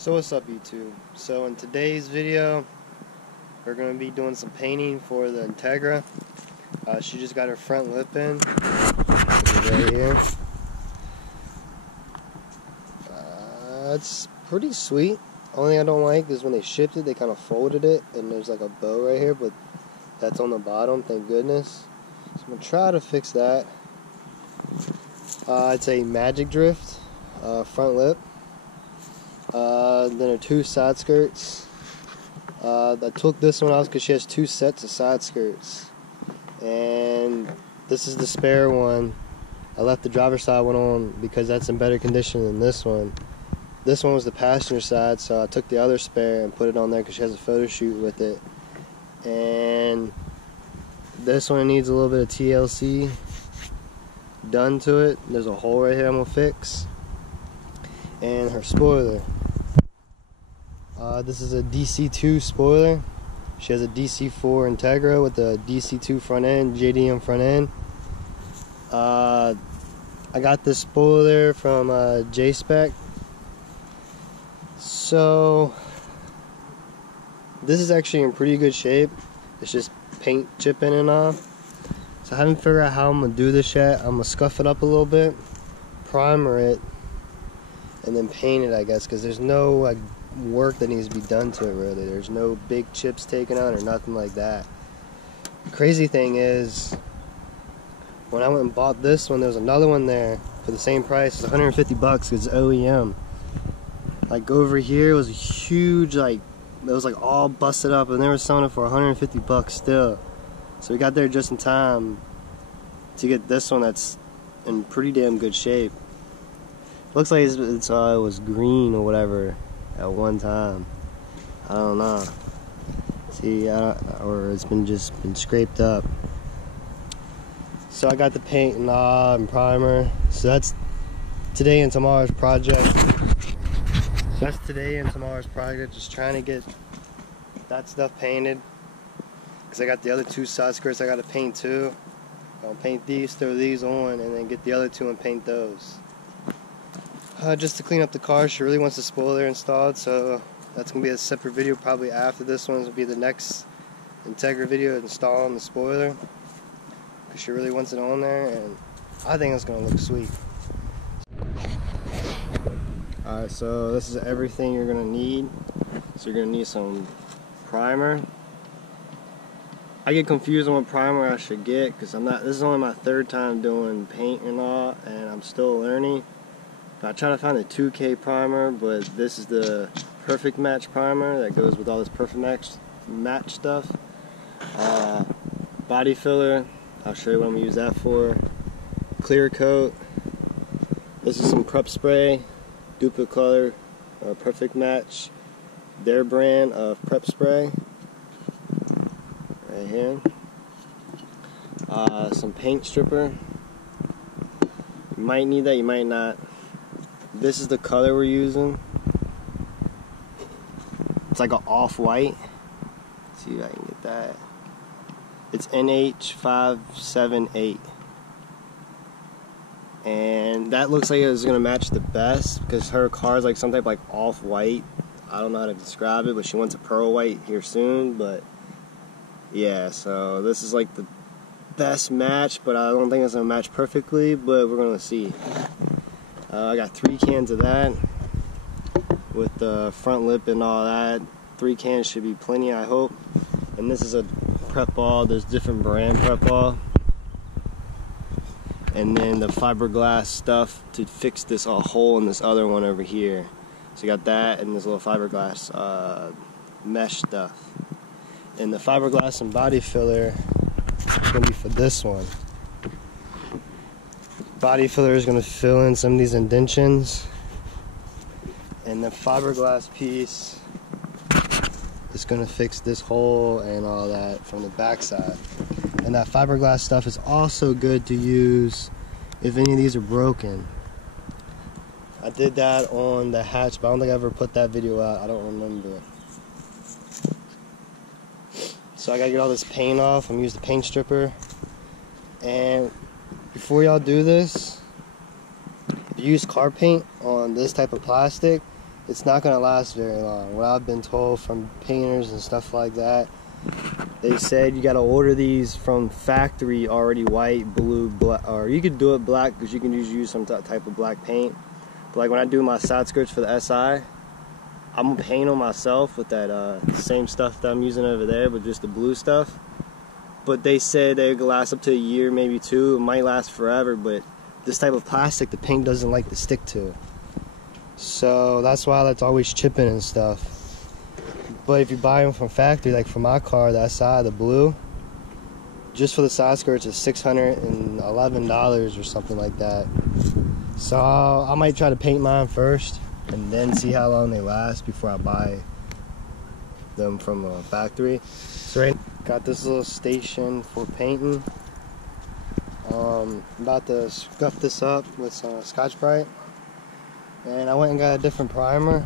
So what's up, YouTube? So in today's video we're going to be doing some painting for the Integra. She just got her front lip in right here. It's pretty sweet. Only thing I don't like is when they shipped it, they kind of folded it and there's like a bow right here, but that's on the bottom, thank goodness. So I'm going to try to fix that. It's a Magic Drift front lip. Then her two side skirts. I took this one out because she has two sets of side skirts, and this is the spare one. I left the driver's side one on because that's in better condition than this one. This one was the passenger side, so I took the other spare and put it on there because she has a photo shoot with it. And this one needs a little bit of TLC done to it. There's a hole right here I'm gonna fix. And her spoiler. This is a DC2 spoiler. She has a DC4 Integra with a DC2 front end, JDM front end. I got this spoiler from J-Spec. So this is actually in pretty good shape. It's just paint chipping and off. So I haven't figured out how I'm gonna do this yet. I'm gonna scuff it up a little bit, primer it, and then paint it, I guess, because there's no like work that needs to be done to it really. There's no big chips taken out or nothing like that. The crazy thing is, when I went and bought this one, there was another one there for the same price. It's 150 bucks because it's OEM. Like over here, it was a huge, like, it was like all busted up, and they were selling it for 150 bucks still. So we got there just in time to get this one that's in pretty damn good shape. Looks like it was green or whatever at one time. I don't know. See, or it's just been scraped up. So I got the paint and primer. So that's today and tomorrow's project. Just trying to get that stuff painted. Because I got the other two side skirts I got to paint too. I'll paint these, throw these on, and then get the other two and paint those. Just to clean up the car. She really wants the spoiler installed, so that's going to be a separate video probably after this one. Will be the next Integra video installing the spoiler, because she really wants it on there, and I think it's going to look sweet. Alright, so this is everything you're going to need. So you're going to need some primer. I get confused on what primer I should get, because this is only my third time doing paint and all, and I'm still learning. I try to find a 2K primer, but this is the Perfect Match primer that goes with all this Perfect Match stuff. Body filler, I'll show you what I'm going to use that for. Clear coat. This is some prep spray, Duplicate Color, Perfect Match, their brand of prep spray. Right here. Some paint stripper. You might need that, you might not. This is the color we're using. It's like an off-white. See if I can get that. It's NH578. And that looks like it's gonna match the best because her car is like some type of like off-white. I don't know how to describe it, but she wants a pearl white here soon. But yeah, so this is like the best match, but I don't think it's gonna match perfectly, but we're gonna see. I got 3 cans of that with the front lip and all that. 3 cans should be plenty, I hope. And this is a prep ball. There's different brand prep ball. And then the fiberglass stuff to fix this hole in this other one over here. So you got that and this little fiberglass mesh stuff. And the fiberglass and body filler is going to be for this one. Body filler is going to fill in some of these indentions, and the fiberglass piece is going to fix this hole and all that from the back side. And that fiberglass stuff is also good to use if any of these are broken. I did that on the hatch, but I don't think I ever put that video out. I don't remember. So I gotta get all this paint off. I'm gonna use the paint stripper. And before y'all do this, if you use car paint on this type of plastic, it's not going to last very long. What I've been told from painters and stuff like that, they said you got to order these from factory already white, blue, black, or you could do it black because you can just use some type of black paint. But like when I do my side skirts for the SI, I'm going to paint them myself with that same stuff that I'm using over there, but just the blue stuff. But they said they could last up to a year, maybe 2. It might last forever, but this type of plastic the paint doesn't like to stick to. So that's why that's always chipping and stuff. But if you buy them from factory, like for my car, the SI, the blue, just for the side skirts is $611 or something like that. So I might try to paint mine first and then see how long they last before I buy them from a factory. So right now, got this little station for painting. I'm about to scuff this up with some Scotch-Brite. And I went and got a different primer.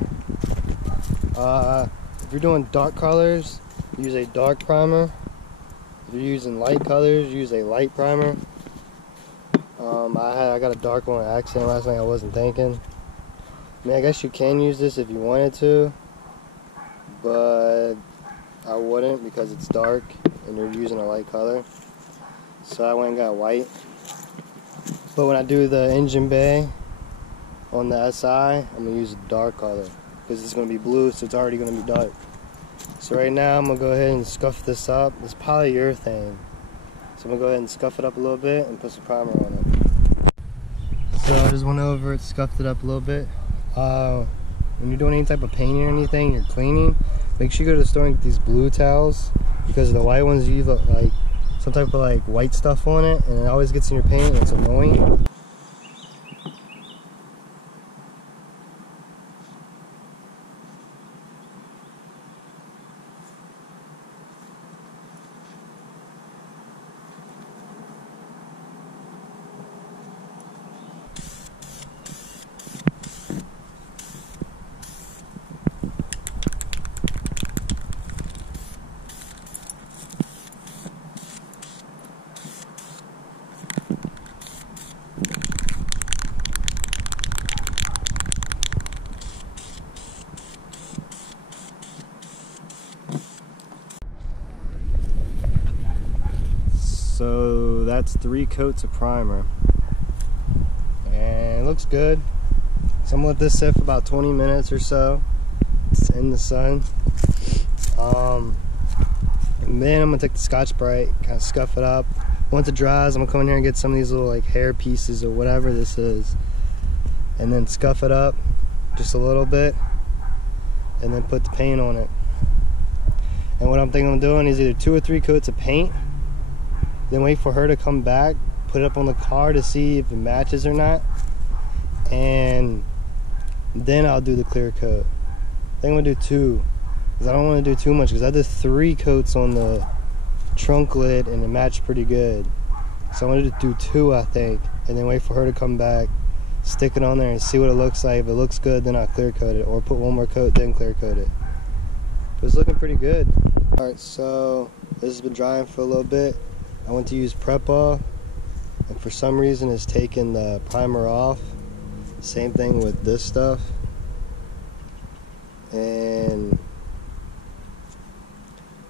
If you're doing dark colors, use a dark primer. If you're using light colors, use a light primer. I got a dark one on accident last night. I wasn't thinking. I mean, I guess you can use this if you wanted to, but I wouldn't because it's dark and you're using a light color. So I went and got white. But when I do the engine bay on the SI, I'm going to use a dark color because it's going to be blue, so it's already going to be dark. So right now I'm going to go ahead and scuff this up. It's polyurethane. So I'm going to go ahead and scuff it up a little bit and put some primer on it. So I just went over it, scuffed it up a little bit. When you're doing any type of painting or anything, you're cleaning, make sure you go to the store and get these blue towels, because the white ones you like some type of like white stuff on it, and it always gets in your paint and it's annoying. So that's 3 coats of primer, and it looks good. So I'm gonna let this sit for about 20 minutes or so. It's in the sun. And then I'm gonna take the Scotch-Brite, kind of scuff it up. Once it dries, I'm gonna come in here and get some of these little like hair pieces or whatever this is, and then scuff it up just a little bit, and then put the paint on it. And what I'm thinking of doing is either 2 or 3 coats of paint, then wait for her to come back, put it up on the car to see if it matches or not, and then I'll do the clear coat. I think I'm gonna do 2, because I don't want to do too much, because I did 3 coats on the trunk lid and it matched pretty good. So I'm gonna do 2, I think, and then wait for her to come back, stick it on there and see what it looks like. If it looks good, then I'll clear coat it, or put 1 more coat, then clear coat it. But it's looking pretty good. Alright, so this has been drying for a little bit. I went to use Prep Off, and for some reason it's taken the primer off. Same thing with this stuff. And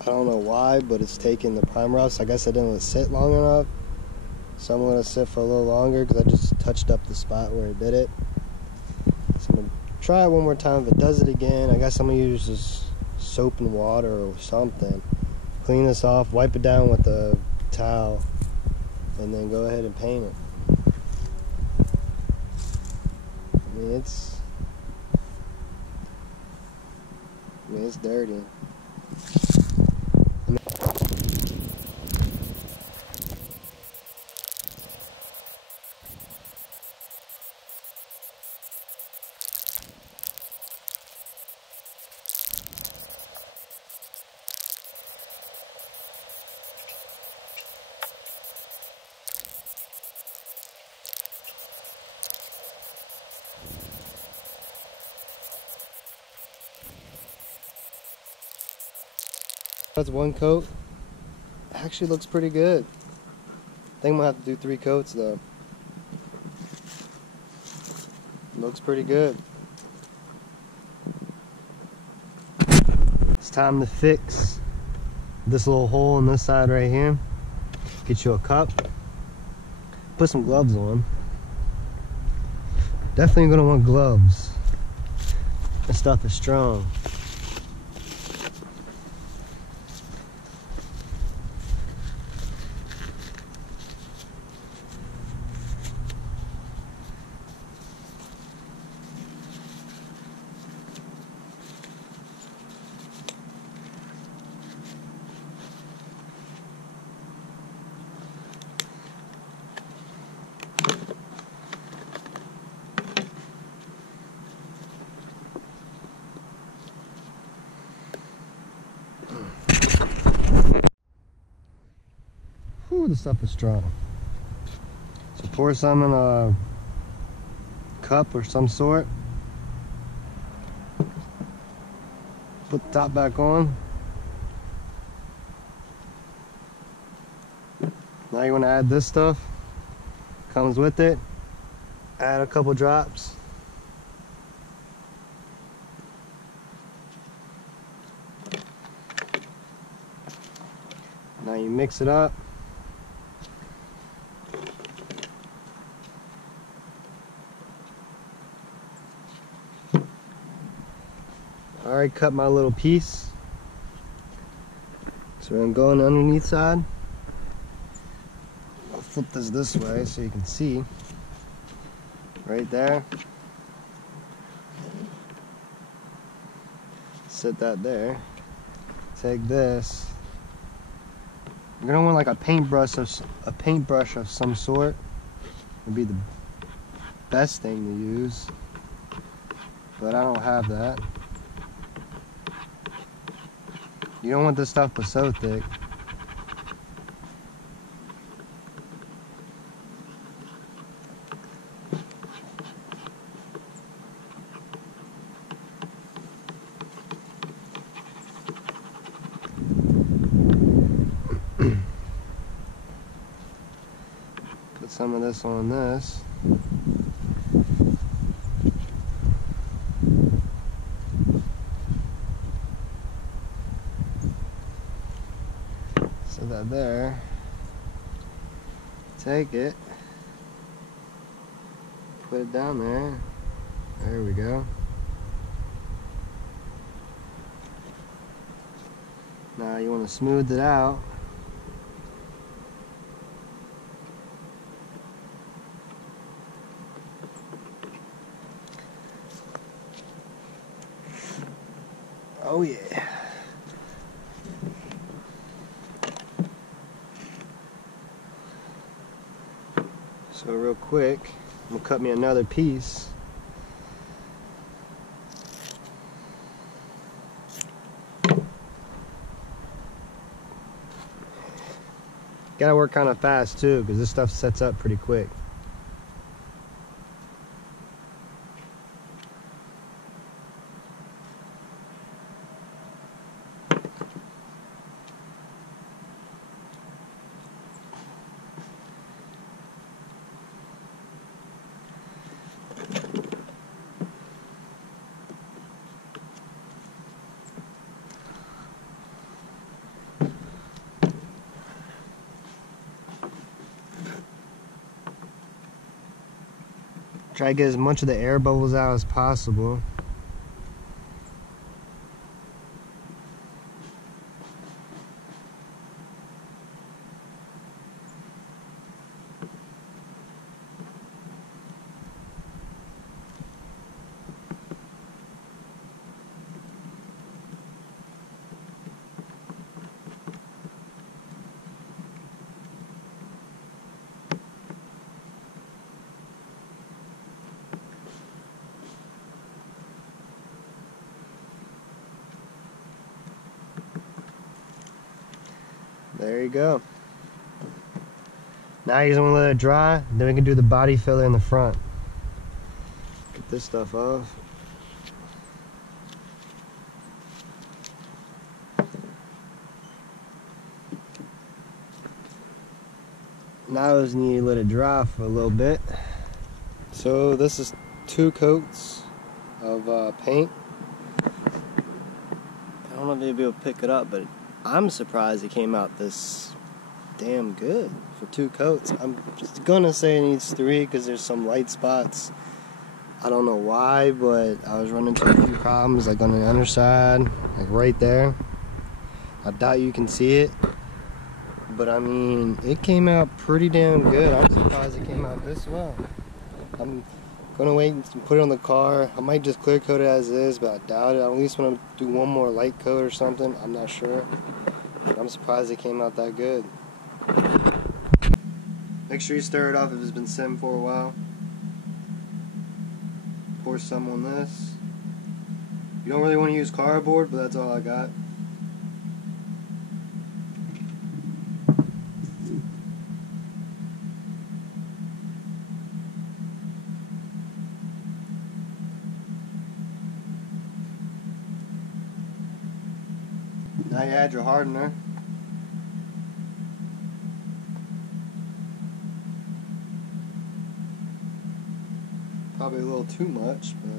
I don't know why, but it's taking the primer off, so I guess I didn't let it sit long enough. So I'm going to sit for a little longer because I just touched up the spot where it did it. So I'm going to try it one more time. If it does it again, I guess I'm going to use just soap and water or something. Clean this off, wipe it down with the towel, and then go ahead and paint it. I mean, it's dirty. That's 1 coat. Actually looks pretty good. I think I'm gonna have to do 3 coats though. Looks pretty good. It's time to fix this little hole in this side right here. Get you a cup. Put some gloves on. Definitely gonna want gloves. This stuff is strong. Ooh, the stuff is strong. So pour some in a cup or some sort. Put the top back on. Now you want to add this stuff. Comes with it. Add a couple drops. Now you mix it up. I already cut my little piece. So I'm going on the underneath side. I'll flip this way so you can see. Right there. Set that there. Take this. You're gonna want like a paintbrush of some sort. Would be the best thing to use. But I don't have that. You don't want this stuff but so thick. Put some of this on this. Set that there. Take it. Put it down there. There we go. Now you want to smooth it out. Oh yeah. So real quick, I'm gonna cut me another piece. Gotta work kind of fast too, because this stuff sets up pretty quick. Try to get as much of the air bubbles out as possible. There you go. Now you just want to let it dry, then we can do the body filler in the front. Get this stuff off. Now I just need to let it dry for a little bit. So this is 2 coats of paint. I don't know if you'll be able to pick it up, but I'm surprised it came out this damn good for 2 coats. I'm just gonna say it needs 3 because there's some light spots. I don't know why, but I was running into a few problems, like on the underside, like right there. I doubt you can see it, but I mean, it came out pretty damn good. I'm surprised it came out this well. I'm gonna wait and put it on the car. I might just clear coat it as is, but I doubt it. I at least want to do one more light coat or something. I'm not sure. But I'm surprised it came out that good. Make sure you stir it up if it's been sitting for a while. Pour some on this. You don't really want to use cardboard, but that's all I got. Now you add your hardener. Probably a little too much, but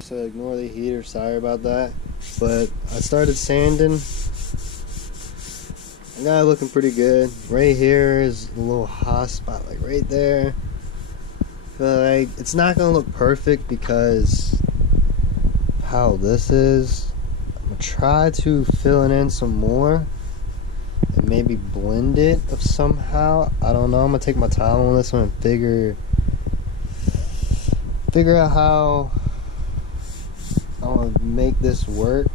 so ignore the heater, sorry about that. But I started sanding. I got it looking pretty good. Right here is a little hot spot, like right there. But like, it's not gonna look perfect because how this is. I'm gonna try to fill it in some more and maybe blend it of somehow. I don't know. I'm gonna take my time on this one and figure out how I want to make this work.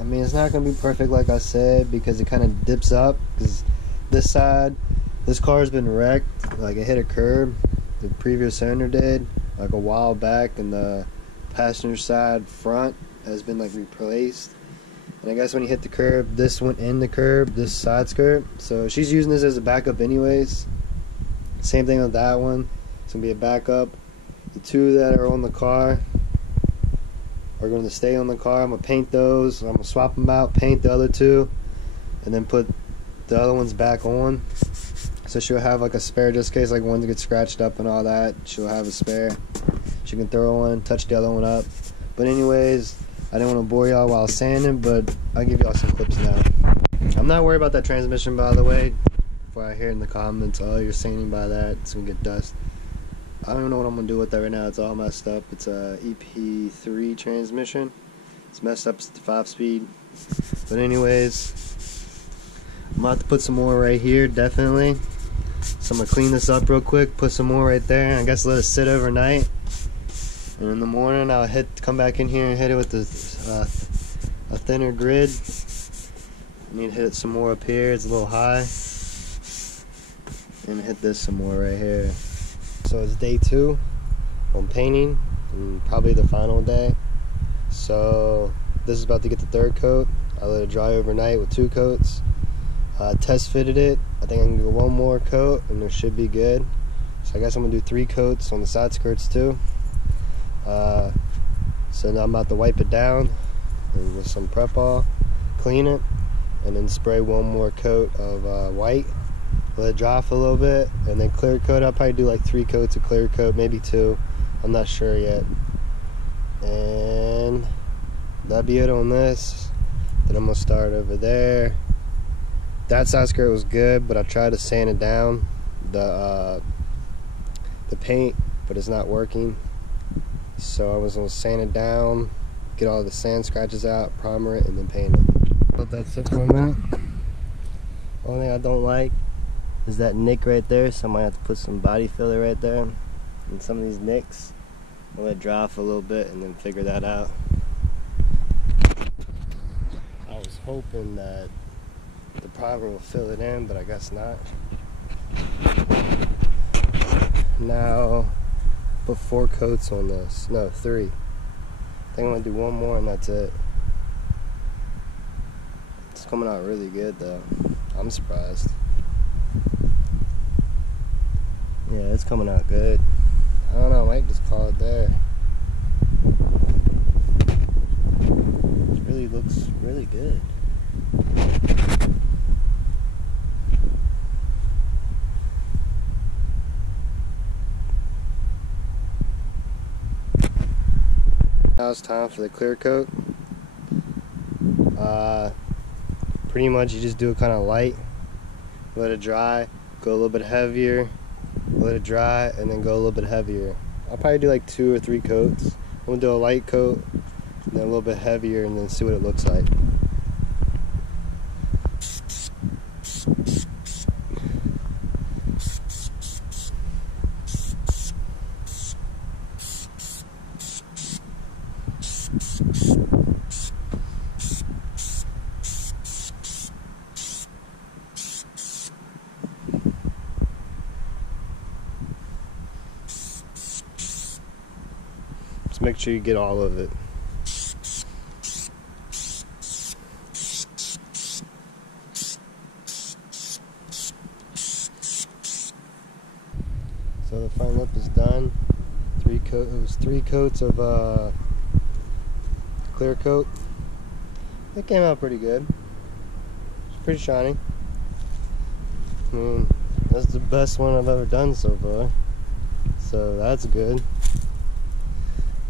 I mean, it's not going to be perfect like I said because it kind of dips up because this side, this car's been wrecked. Like it hit a curb, the previous owner did, like a while back, and the passenger side front has been like replaced. And I guess when he hit the curb, this went in the curb, this side skirt. So she's using this as a backup anyways. Same thing with that one. It's going to be a backup. The 2 that are on the car are going to stay on the car. I'm going to paint those. I'm going to swap them out, paint the other 2, and then put the other ones back on. So she'll have like a spare just in case like one gets scratched up and all that. She'll have a spare. She can throw one, touch the other one up. But anyways, I didn't want to bore y'all while sanding, but I'll give y'all some clips now. I'm not worried about that transmission, by the way. Before I hear in the comments, oh, you're sanding by that, it's going to get dust. I don't even know what I'm going to do with that right now. It's all messed up. It's a EP3 transmission. It's messed up. It's the 5-speed. But anyways, I'm about to put some more right here, definitely. So I'm going to clean this up real quick, put some more right there, and I guess let it sit overnight. And in the morning, I'll come back in here and hit it with a thinner grid. I need to hit it some more up here. It's a little high. And hit this some more right here. So it's day 2 on painting, and probably the final day. So this is about to get the 3rd coat. I let it dry overnight with 2 coats. Test fitted it. I think I can do 1 more coat and it should be good. So I guess I'm gonna do 3 coats on the side skirts too. So now I'm about to wipe it down and with some prep all, clean it, and then spray 1 more coat of white let it dry for a little bit, and then clear coat. I'll probably do like 3 coats of clear coat, maybe 2. I'm not sure yet. And that'll be it on this. Then I'm gonna start over there. That side skirt was good, but I tried to sand it down, the paint, but it's not working. So I was gonna sand it down, get all the sand scratches out, primer it, and then paint it. Let that sit for a minute. Only thing I don't like is that nick right there, so I might have to put some body filler right there. And some of these nicks, I'll let it dry for a little bit and then figure that out. I was hoping that the primer will fill it in, but I guess not. Now, put 4 coats on this. No, 3. I think I'm gonna do 1 more and that's it. It's coming out really good though. I'm surprised. Yeah, it's coming out good. I don't know, I might just call it there. It really looks really good. Now it's time for the clear coat. Pretty much you just do it kind of light, let it dry, go a little bit heavier, let it dry, and then go a little bit heavier. I'll probably do like 2 or 3 coats. I'm gonna do a light coat, and then a little bit heavier, and then see what it looks like. Just make sure you get all of it. So the front lip is done. It was 3 coats of clear coat. It came out pretty good. It's pretty shiny. I mean, that's the best one I've ever done so far. So that's good.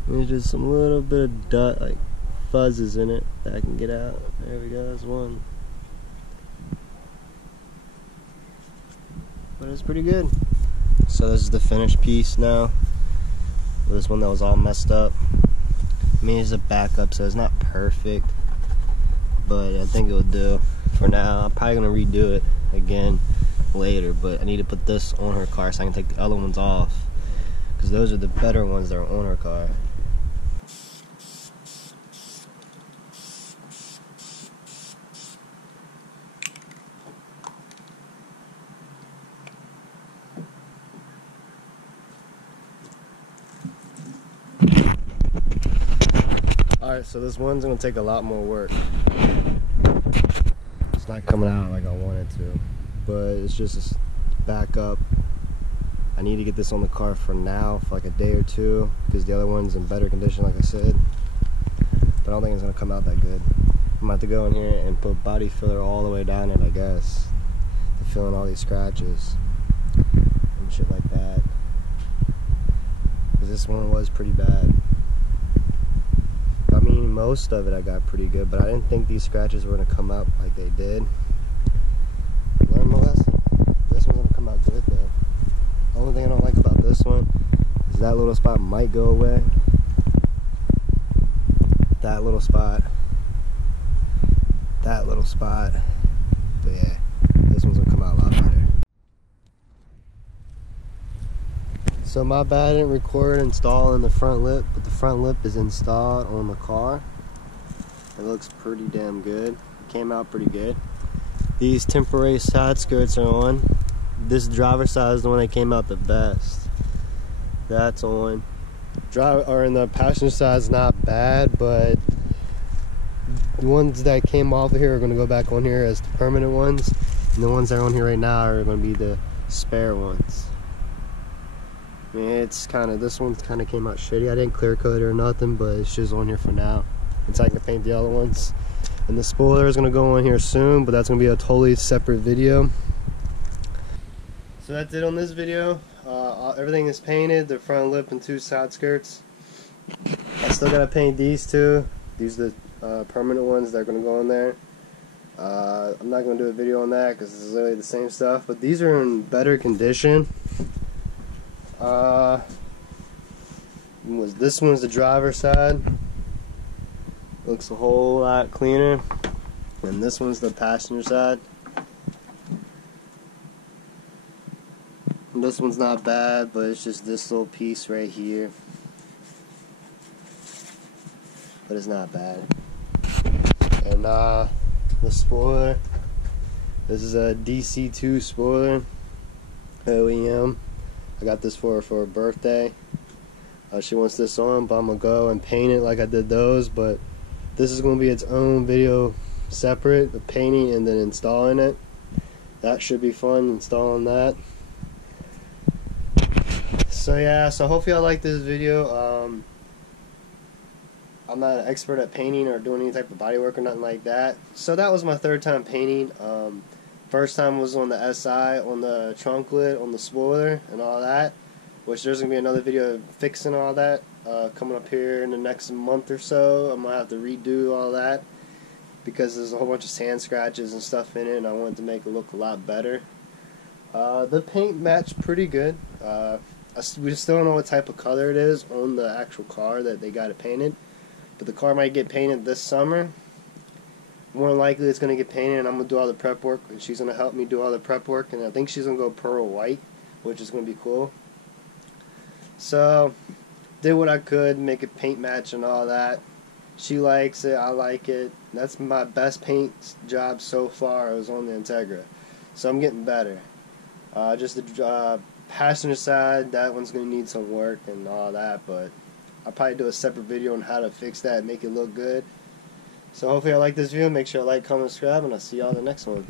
There's just some little bit of dust, like fuzzes in it that I can get out. There we go, that's one. But it's pretty good. So this is the finished piece now. This one that was all messed up. I mean, it's a backup, so it's not perfect, but I think it'll do for now. I'm probably gonna redo it again later, but I need to put this on her car so I can take the other ones off, because those are the better ones that are on her car. Alright, so this one's gonna take a lot more work. It's not coming out like I want it to, but it's just back up. I need to get this on the car for now, for like a day or 2, because the other one's in better condition, like I said. But I don't think it's gonna come out that good. I'm gonna have to go in here and put body filler all the way down it, I guess, to fill in all these scratches and shit like that. Because this one was pretty bad. I mean, most of it I got pretty good, but I didn't think these scratches were going to come up like they did. Learn my lesson. This one's going to come out good though. The only thing I don't like about this one is that little spot might go away. That little spot. That little spot. But yeah, this one's going to come out a lot better. So my bad, I didn't record installing the front lip, but the front lip is installed on the car. It looks pretty damn good. It came out pretty good. These temporary side skirts are on. This driver's side is the one that came out the best. That's on. In the passenger side is not bad, but the ones that came off of here are going to go back on here as the permanent ones, and the ones that are on here right now are going to be the spare ones. I mean, it's kind of, this one kind of came out shitty. I didn't clear coat it or nothing, but it's just on here for now until I can paint the other ones. And the spoiler is going to go on here soon, but that's going to be a totally separate video. So that's it on this video. Everything is painted, the front lip and 2 side skirts. I still gotta paint these two. These are the permanent ones that are gonna go in there. I'm not gonna do a video on that because it's literally the same stuff, but these are in better condition. This one's the driver's side. Looks a whole lot cleaner. And this one's the passenger side. And this one's not bad, but it's just this little piece right here. But it's not bad. And the spoiler. This is a DC2 spoiler. OEM. I got this for her for her birthday. She wants this on, but I'm going to go and paint it like I did those. But this is going to be its own video separate. The painting and then installing it. That should be fun, installing that. So yeah, so hopefully y'all like this video. I'm not an expert at painting or doing any type of body work or nothing like that. So that was my 3rd time painting. First time was on the SI, on the trunk lid, on the spoiler and all that. Which there's going to be another video of fixing all that coming up here in the next month or so. I'm going to have to redo all that because there's a whole bunch of sand scratches and stuff in it, and I wanted to make it look a lot better. The paint matched pretty good. We still don't know what type of color it is on the actual car that they got it painted. But the car might get painted this summer. More than likely it's going to get painted and I'm going to do all the prep work. And she's going to help me do all the prep work. And I think she's going to go pearl white, which is going to be cool. So, did what I could, make it paint match and all that. She likes it, I like it. That's my best paint job so far. It was on the Integra. So I'm getting better. Just the passenger side, that one's going to need some work and all that, but I'll probably do a separate video on how to fix that and make it look good. So hopefully I like this video. Make sure you like, comment, subscribe, and I'll see y'all in the next one.